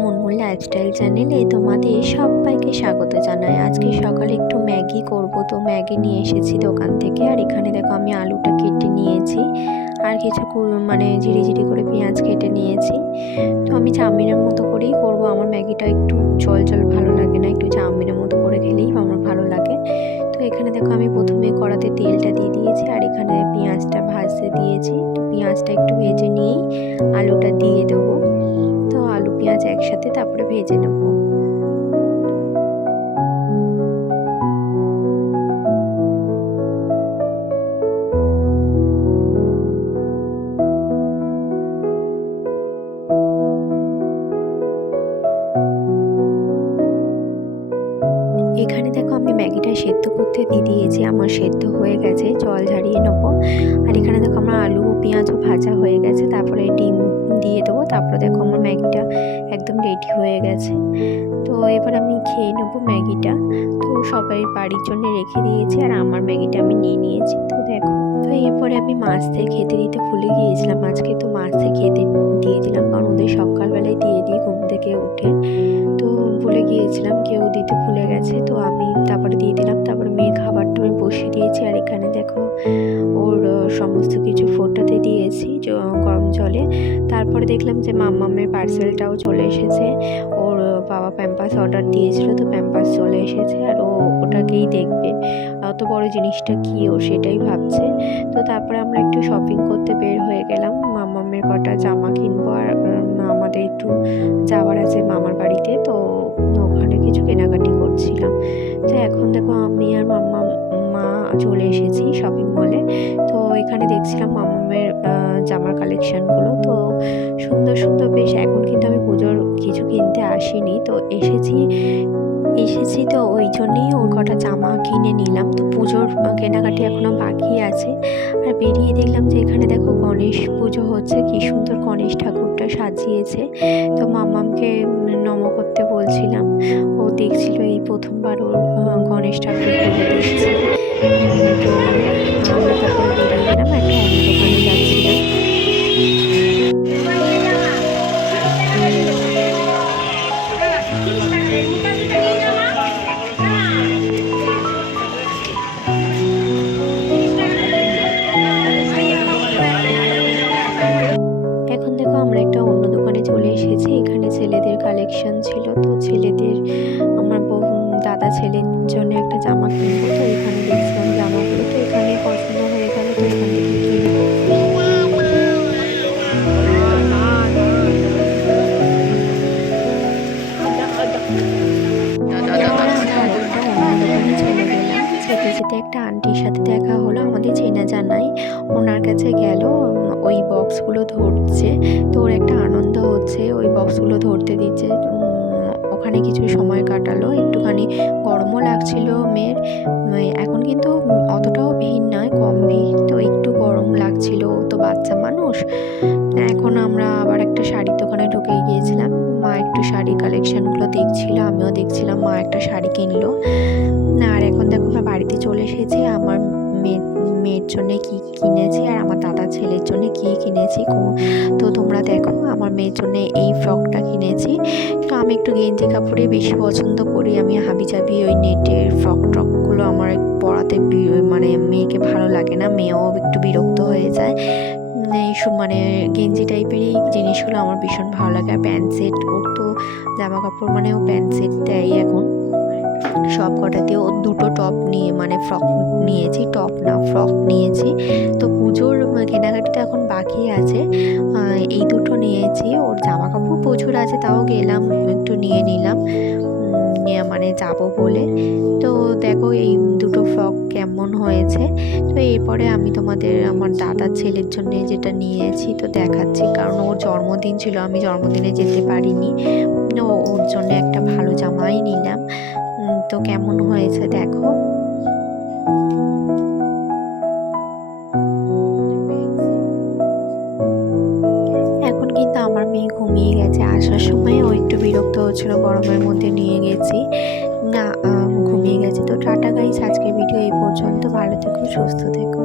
Munmun lifestyle চ্যানেলে তোমাদের সবাইকে স্বাগত জানাই। আজকে সকালে একটু ম্যাগি করব, তো ম্যাগি নিয়ে এসেছি দোকান থেকে। আর এখানে দেখো আমি আলুটা কেটে নিয়েছি আর কিছু ঝিরি করে পেঁয়াজ কেটে নিয়েছি। তো আমি চাউমিনের মতো করেই করব। আমার ম্যাগিটা একটু জল ভালো লাগে না, একটু চাউমিনের মতো করে খেলেই আমার ভালো লাগে। তো এখানে দেখো আমি প্রথমে কড়াতে তেলটা দিয়ে দিয়েছি আর এখানে পেঁয়াজটা ভাজতে দিয়েছি। তো পেঁয়াজটা একটু ভেজে নিয়েই আলুটা দিয়ে দেবো। তো আলু পেঁয়াজ একসাথে তারপরে ভেজে নেব। এখানে দেখো আমি ম্যাগিটা সেদ্ধ করতে দিয়ে দিয়েছি, আমার সেদ্ধ হয়ে গেছে, জল ঝারিয়ে নেবো। আর এখানে দেখো আমার আলু পেঁয়াজও ভাজা হয়ে গেছে, তারপরে ডিম দিয়ে দেবো। তারপরে দেখো আমার ম্যাগিটা একদম রেডি হয়ে গেছে। তো এবার আমি খেয়ে নেবো ম্যাগিটা। তো সবাই বাড়ির জন্য রেখে দিয়েছি আর আমার ম্যাগিটা আমি নিয়ে নিয়েছি। তো দেখো, তো এরপরে আমি মাছদের খেতে দিতে ভুলে গিয়েছিলাম আজকে। তো মাছদের খেতে দিয়ে দিলাম, কারণ ওদের সকালবেলায় দিয়ে দিই ঘুম থেকে উঠে। তো ভুলে গিয়েছিলাম, কেউ দিতে ভুলে গেছে, তো আমি তারপরে দিয়ে দিলাম। তারপরে মেয়ের খাবারটা আমি বসিয়ে দিয়েছি। আর এখানে দেখো ওর সমস্ত কিছু ফোটাতে দিয়েছি গরম জলে। তারপরে দেখলাম যে মাম্মামের পার্সেলটাও চলে এসেছে। ওর বাবা প্যাম্পাস অর্ডার দিয়েছিল, তো প্যাম্পাস চলে এসেছে আর ও ওটাকেই দেখবে, অত বড় জিনিসটা কি ও সেটাই ভাবছে। তো তারপরে আমরা একটু শপিং করতে বের হয়ে গেলাম, মাম্মামের কটা জামা কিনবো আর আমাদের একটু যাওয়ার আছে মামার বাড়িতে, তো ওখানে কিছু কেনাকাটি করছিলাম। তো এখন দেখো আমি আর মা চলে এসেছি শপিং মলে। তো এখানে দেখছিলাম মামামের জামার কালেকশানগুলো, তো সুন্দর বেশ। এখন কিন্তু আমি পুজোর কিছু কিনতে আসিনি, তো এসেছি তো ওই জন্যেই ওর কটা জামা কিনে নিলাম। তো পুজোর কেনাকাটি এখনও বাকি আছে। আর বেরিয়ে দেখলাম যে এখানে দেখো গণেশ পুজো হচ্ছে, কি সুন্দর গণেশ ঠাকুরটা সাজিয়েছে। তো মাম্মামকে নম করতে বলছিলাম, ও দেখছিল এই প্রথমবার ওর গণেশ ঠাকুর পুজো দেখছে। তো আমরা তারপরে বেরিয়ে গেলাম, একটা অন্য দোকানে যাচ্ছিলাম। এখন দেখো আমরা একটা অন্য দোকানে চলে এসেছি। এখানে ছেলেদের কালেকশন ছিল, তো ছেলেদের আমার দাদা ছেলের জন্য একটা জামা কিনবো। তো এখানে দেখছিলাম জামাগুলো, তো এখানে পছন্দ হয়ে গেল, তো এখান থেকে কিনবো। যেতে একটা আন্টির সাথে দেখা হলো, আমাদের চেনা জানাই। ওনার কাছে গেল, ওই বক্সগুলো ধরছে, তো ওর একটা আনন্দ হচ্ছে, ওই বক্সগুলো ধরতে দিচ্ছে। ওখানে কিছু সময় কাটালো, একটুখানি গরমও লাগছিল মেয়ের। এখন কিন্তু অতটাও ভিড় নয়, কম ভিড়, তো একটু গরম লাগছিল, তো বাচ্চা মানুষ। এখন আমরা আবার একটা শাড়ির দোকানে ঢুকে গিয়েছিলাম। মা একটু শাড়ির কালেকশানগুলো দেখছিল, আমিও দেখছিলাম। মা একটা শাড়ি কিনলো। আর এখন দেখো আমরা বাড়িতে চলে এসেছি। আমার মেয়ের জন্যে কী কিনেছি আর আমার দাদার ছেলের জন্য কী কিনেছি, তো তোমরা দেখো। আমার মেয়ের জন্য এই ফ্রকটা কিনেছি। তো আমি একটু গেঞ্জি কাপড়ে বেশি পছন্দ করি, আমি হাবিজাবি ওই নেটের ফ্রকগুলো আমার পরাতে মেয়েকে ভালো লাগে না, মেয়েও একটু বিরক্ত হয়ে যায়। এইসব গেঞ্জি টাইপেরই জিনিসগুলো আমার ভীষণ ভালো লাগে। আর প্যান্ট সেট, ওর তো জামা কাপড় ও প্যান্ট সেট দেয় এখন সব কটাতে। ও দুটো টপ নিয়ে ফ্রক নিয়েছি, টপ না ফ্রক নিয়েছি। তো পুজোর কেনাকাটি তো এখন বাকি আছে, এই দুটো নিয়েছি। ওর জামা কাপড় প্রচুর আছে, তাও গেলাম একটু নিয়ে নিলাম যাবো বলে। তো দেখো এই দুটো ফ্রক কেমন হয়েছে। তো এরপরে আমি তোমাদের আমার দাদার ছেলের জন্য যেটা নিয়েছি তো দেখাচ্ছি, কারণ ওর জন্মদিন ছিল, আমি জন্মদিনে যেতে পারিনি। ওর জন্য একটা ভালো জামাই নিলাম। তো কেমন হয়েছে দেখো। এখন কিন্তু আমার মেয়ে ঘুমিয়ে গেছে। আসার সময় ও একটু বিরক্ত হচ্ছিল, গরমের মধ্যে নিয়ে গেছি না, ঘুমিয়ে গেছে। তো টাটা গাইস, আজকের ভিডিও এই পর্যন্ত। ভালো থেকো, সুস্থ থেকো।